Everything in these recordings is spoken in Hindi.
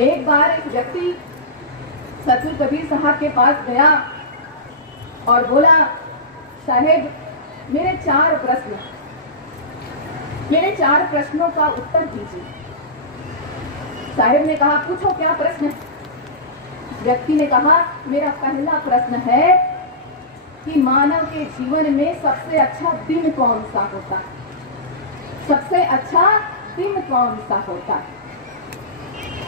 एक बार एक व्यक्ति सतगुरु कबीर साहब के पास गया और बोला, साहेब मेरे 4 प्रश्नों का उत्तर दीजिए। साहेब ने कहा, पूछो क्या प्रश्न है। व्यक्ति ने कहा, मेरा पहला प्रश्न है कि मानव के जीवन में सबसे अच्छा दिन कौन सा होता है? सबसे अच्छा दिन कौन सा होता है?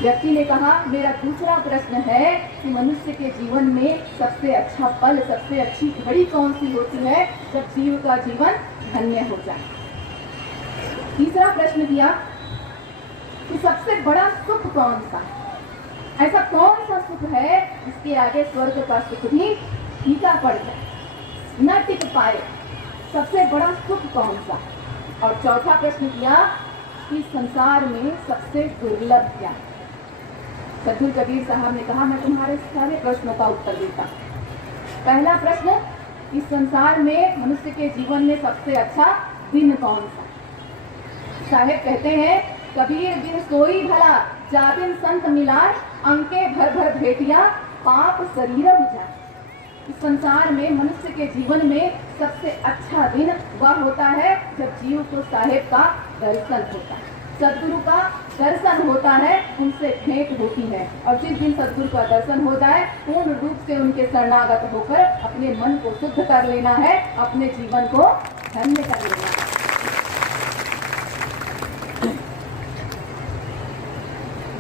व्यक्ति ने कहा, मेरा दूसरा प्रश्न है कि मनुष्य के जीवन में सबसे अच्छा पल, सबसे अच्छी घड़ी कौन सी होती है जब जीव का जीवन धन्य हो जाए। तीसरा प्रश्न किया कि सबसे बड़ा सुख कौन सा है? ऐसा कौन सा सुख है जिसके आगे स्वर्ग का सुख भी फीका पड़ जाए, न टिक पाए? सबसे बड़ा सुख कौन सा? और चौथा प्रश्न किया कि संसार में सबसे दुर्लभ क्या है? सतगुरु कबीर साहब ने कहा, मैं तुम्हारे सारे प्रश्नों का उत्तर देता। पहला प्रश्न, इस संसार में मनुष्य के जीवन में सबसे अच्छा दिन कौन सा? साहेब कहते हैं, कबीर दिन सोई भला, जाबिन संत मिलाए, अंके भर भर भेटिया, पाप शरीर बुझाए। इस संसार में मनुष्य के जीवन में सबसे अच्छा दिन वह होता है जब जीव को साहेब का दर्शन होता है, सदगुरु का दर्शन होता है, उनसे भेंट होती है। और जिस दिन सदगुरु का दर्शन हो जाए, पूर्ण रूप से उनके शरणागत होकर अपने मन को शुद्ध कर लेना है, अपने जीवन को धन्य कर लेना है।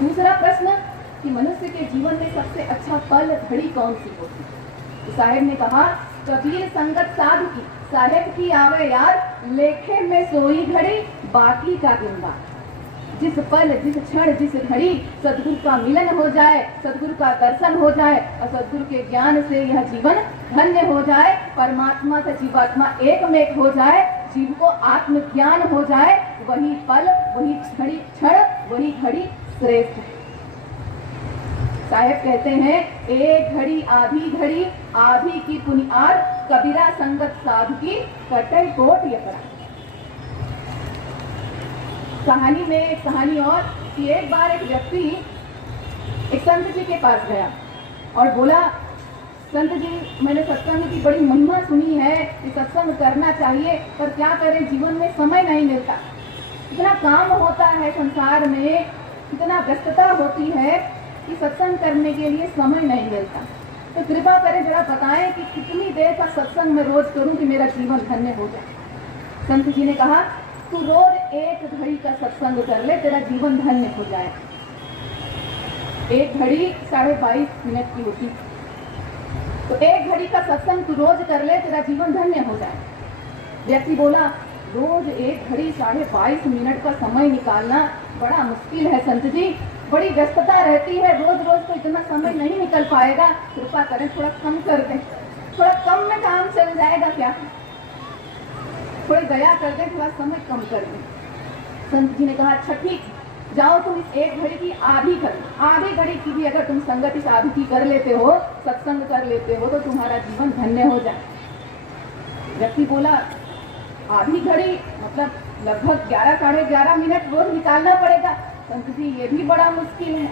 दूसरा प्रश्न कि मनुष्य के जीवन में सबसे अच्छा पल, घड़ी कौन सी होती है? तो साहेब ने कहा, कबीर संगत साधु की, साहेब की आवे यार, लेखे में सोई घड़ी, बाकी का दिन बात। जिस पल, जिस क्षण, जिस घड़ी सदगुरु का मिलन हो जाए, सदगुरु का दर्शन हो जाए और सदगुरु के ज्ञान से यह जीवन धन्य हो जाए, परमात्मा से जीवात्मा एक में एक हो जाए, जीव को आत्म ज्ञान हो जाए, वही पल, वही क्षण, वही घड़ी श्रेष्ठ है। साहेब कहते हैं, एक घड़ी आधी घड़ी, आधी की पुनियार, कबीरा संगत साधु की, कटई कोट यकरा। कहानी में एक कहानी और कि एक बार एक व्यक्ति एक संत जी के पास गया और बोला, संत जी मैंने सत्संग की बड़ी महिमा सुनी है कि सत्संग करना चाहिए, पर क्या करें, जीवन में समय नहीं मिलता, इतना काम होता है संसार में, इतना व्यस्तता होती है कि सत्संग करने के लिए समय नहीं मिलता। तो कृपा करें जरा बताएं कि कितनी देर का सत्संग मैं रोज करूं कि मेरा जीवन धन्य हो जाए। संत जी ने कहा, तू रोज 1 घड़ी का सत्संग कर ले, तेरा जीवन धन्य हो जाए। 1 घड़ी 22.5 मिनट की होती, तो 1 घड़ी का सत्संग तू रोज कर ले, तेरा जीवन धन्य हो जाए। व्यक्ति बोला, रोज 1 घड़ी 22.5 मिनट का समय निकालना बड़ा मुश्किल है संत जी, बड़ी व्यस्तता रहती है, रोज रोज तो इतना समय नहीं निकल पाएगा, कृपा करें थोड़ा कम कर दें, थोड़ा कम में काम चल जाएगा क्या? थोड़ी दया कर दें, थोड़ा समय कम कर दें। संत जी ने कहा, अच्छा ठीक, जाओ तुम इस 1 घड़ी की आधी कर लो, आधी घड़ी की भी अगर तुम संगत इस आधी की कर लेते हो, सत्संग कर लेते हो, तो तुम्हारा जीवन धन्य हो जाए। व्यक्ति बोला, आधी घड़ी मतलब लगभग 11 साढ़े 11 मिनट रोज निकालना पड़ेगा। संत जी ये भी बड़ा मुश्किल है,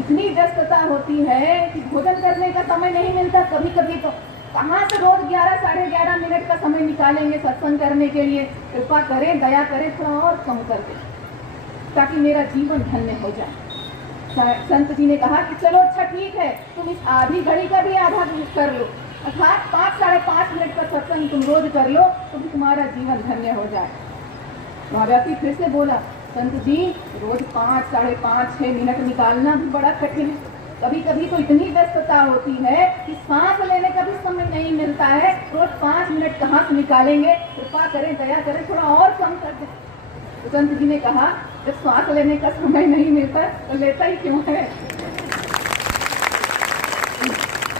इतनी व्यस्तता होती है कि भोजन करने का समय नहीं मिलता, कभी कभी तो कहाँ से रोज 11 साढ़े 11 मिनट का समय निकालेंगे सत्संग करने के लिए? कृपा करें, दया करें, थोड़ा और कम कर दें ताकि मेरा जीवन धन्य हो जाए। संत जी ने कहा कि चलो अच्छा ठीक है, तुम इस आधी घड़ी का भी आधा कर लो, अर्थात 5 साढ़े 5 मिनट का सत्संग तुम रोज कर लो, तो भी तुम्हारा जीवन धन्य हो जाए। वह व्यक्ति फिर से बोला, संत जी रोज 5 साढ़े 5 6 मिनट निकालना भी बड़ा कठिन है, कभी कभी तो इतनी व्यस्तता होती है कि सांस लेने का भी समय नहीं मिलता है, रोज 5 मिनट कहाँ से निकालेंगे? कृपा करें, दया करें, थोड़ा और कम कर दें। तो संत जी ने कहा, जब सांस लेने का समय नहीं मिलता तो लेता ही क्यों है?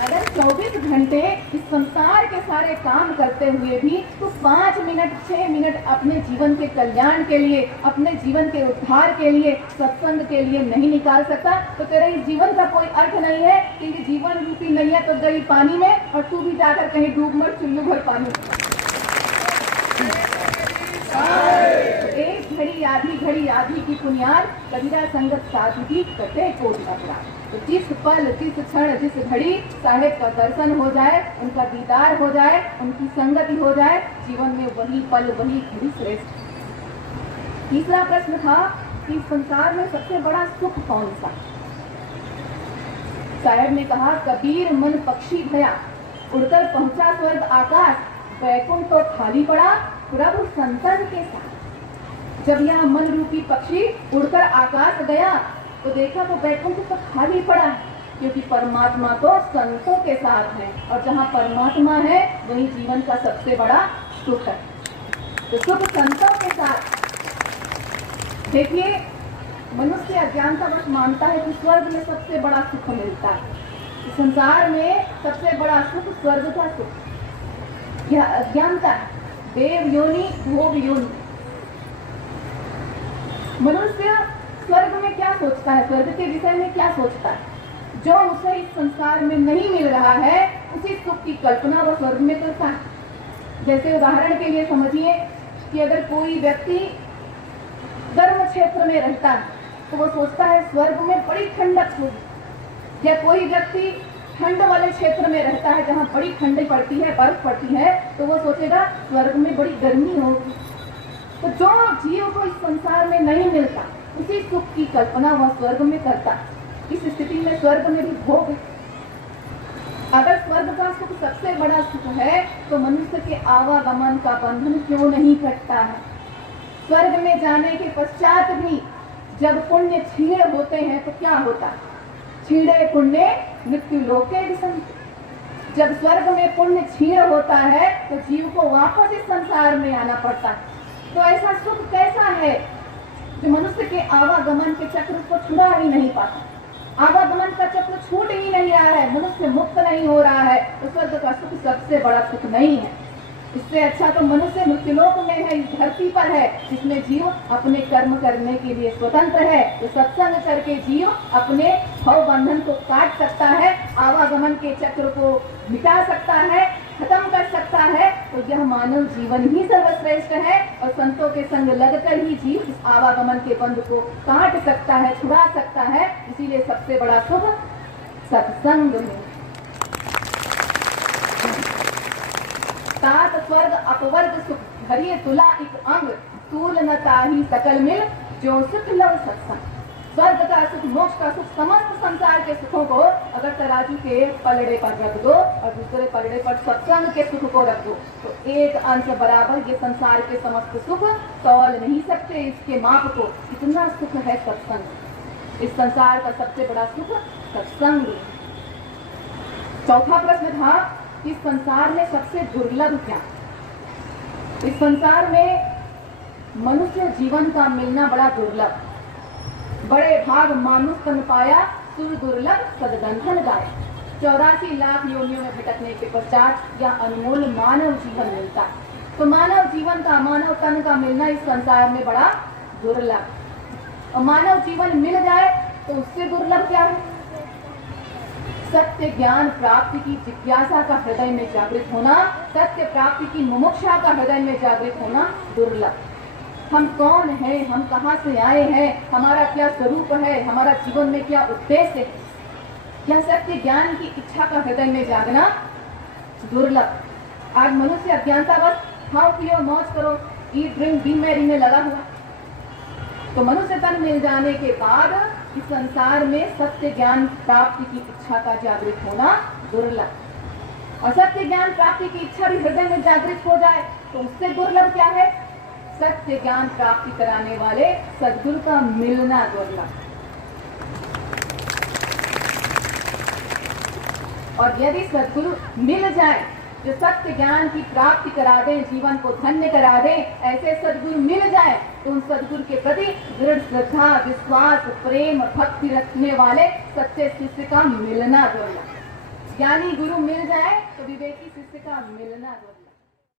अगर 24 घंटे इस संसार के सारे काम करते हुए भी तो 5 मिनट 6 मिनट अपने जीवन के कल्याण के लिए, अपने जीवन के उद्धार के लिए, सत्संग के लिए नहीं निकाल सकता, तो तेरे इस जीवन का कोई अर्थ नहीं है। क्योंकि जीवन रूपी नैया तो गई पानी में और तू भी जाकर कहीं डूब मर, चुल्लू भर पानी। तो एक घड़ी आधी की पुनियार कबीरा संगत साधु की कटे कोट अपरा। तो जिस पल, जिस क्षण, जिस घड़ी साहेब का दर्शन हो जाए, उनका दीदार हो जाए, उनकी संगति हो जाए, जीवन में वही पल, वही घड़ी श्रेष्ठ। तीसरा प्रश्न था कि संसार में सबसे बड़ा सुख कौन सा? साहेब ने कहा, कबीर मन पक्षी भया, उड़कर पहुंचा स्वर्ग आकाश, वैकुंठ तो खाली पड़ा प्रभु संतन के साथ। जब यह मन रूपी पक्षी उड़कर आकाश गया तो देखा तो वैकुंठ तो खाली पड़ा है, क्योंकि परमात्मा तो संतों के साथ है, और जहाँ परमात्मा है वही जीवन का सबसे बड़ा सुख है। तो सुख संतों के साथ। देखिए, मनुष्य अज्ञानतावश मानता है कि स्वर्ग में सबसे बड़ा सुख मिलता है। संसार में सबसे बड़ा सुख स्वर्ग का सुख, यह अज्ञानता है। देव योनि, भोग योनि। मनुष्य स्वर्ग में क्या सोचता है, स्वर्ग के विषय में क्या सोचता है? जो उसे इस संसार में नहीं मिल रहा है उसी सुख की कल्पना वह स्वर्ग में करता है। जैसे उदाहरण के लिए समझिए कि अगर कोई व्यक्ति गर्म क्षेत्र में रहता है तो वो सोचता है स्वर्ग में बड़ी ठंडक होगी, या कोई व्यक्ति ठंड वाले क्षेत्र में रहता है जहाँ बड़ी ठंडी पड़ती है, बर्फ पड़ती है, तो वो सोचेगा स्वर्ग में बड़ी गर्मी होगी। तो जो जीव को इस संसार में नहीं मिलता उसी सुख की कल्पना वह स्वर्ग में करता है। इस स्थिति में स्वर्ग में भी भोग है। अगर स्वर्ग का सुख सबसे बड़ा सुख है तो मनुष्य के आवागमन का बंधन क्यों नहीं कटता है? स्वर्ग में जाने के पश्चात भी जब पुण्य क्षीण होते हैं तो क्या होता है? क्षीणे पुण्य मृत्यु लोके विसंति। जब स्वर्ग में पुण्य क्षीण होता है तो जीव को वापस इस संसार में आना पड़ता है। तो ऐसा सुख कैसा है जो मनुष्य के आवागमन के चक्र को छुड़ा ही नहीं पाता? आवागमन का चक्र छूट ही नहीं रहा है, मनुष्य मुक्त नहीं हो रहा है, तो स्वर्ग का सुख सबसे बड़ा सुख नहीं है। इससे अच्छा तो मनुष्य मृत्युलोक में है, इस धरती पर है, जिसमें जीव अपने कर्म करने के लिए स्वतंत्र है। तो सत्संग करके जीव अपने भव बंधन को काट सकता है, आवागमन के चक्र को मिटा सकता है, खत्म कर सकता है। तो यह मानव जीवन ही सर्वश्रेष्ठ है, और संतों के संग लगकर ही जीव इस आवागमन के बंध को काट सकता है, छुड़ा सकता है। इसीलिए सबसे बड़ा सुख सत्संग में। तात स्वर्ग अपवर्ग सुख, धरिए तुला एक अंग, तूल न ताही सकल मिल, जो सुख लव सत्संग। स्वर्ग का सुख, मोक्ष का सुख, समस्त संसार के सुखों को अगर तराजू के पलड़े पर रख दो और दूसरे पलड़े पर सत्संग के सुख को रख दो तो एक अंश बराबर ये संसार के समस्त सुख तौल नहीं सकते इसके माप को। इतना सुख है सत्संग। इस संसार का सबसे बड़ा सुख सत्संग। चौथा प्रश्न था, इस संसार में सबसे दुर्लभ क्या? इस संसार में मनुष्य जीवन का मिलना बड़ा दुर्लभ। बड़े भाग मानुष तन पाया, सुर दुर्लभ सदबंधन गाया। 84 लाख योनियों में भटकने के पश्चात यह अनमोल मानव जीवन मिलता है। तो मानव जीवन का, मानव तन का मिलना इस संसार में बड़ा दुर्लभ। और मानव जीवन मिल जाए तो उससे दुर्लभ क्या है? सत्य ज्ञान प्राप्ति की जिज्ञासा का हृदय में जागृत होना, सत्य प्राप्ति की मुमुक्षा का हृदय में जागृत होना दुर्लभ। हम कौन हैं, हम कहाँ से आए हैं, हमारा क्या स्वरूप है, हमारा जीवन में क्या उद्देश्य है, यह सत्य ज्ञान की इच्छा का हृदय में जागना दुर्लभ। आज मनुष्य अज्ञानतावश खाओ पियो मौज करो, ईट ड्रिंक बी मैरी में लगा हुआ। तो मनुष्य तन मिल जाने के बाद इस संसार में सत्य ज्ञान प्राप्ति की इच्छा का जागृत होना दुर्लभ। और सत्य ज्ञान प्राप्ति की इच्छा भी हृदय में जागृत हो जाए तो उससे दुर्लभ क्या है? सत्य ज्ञान प्राप्ति कराने वाले सद्गुरु का मिलना दुर्लभ। और यदि सद्गुरु मिल जाए जो सत्य ज्ञान की प्राप्ति करा दें, जीवन को धन्य करा दें, ऐसे सद्गुरु मिल जाए तो उन सद्गुरु के प्रति दृढ़ श्रद्धा, विश्वास, प्रेम, भक्ति रखने वाले सच्चे शिष्य का मिलना दुर्लभ। ज्ञानी गुरु मिल जाए तो विवेकी शिष्य का मिलना दुर्लभ।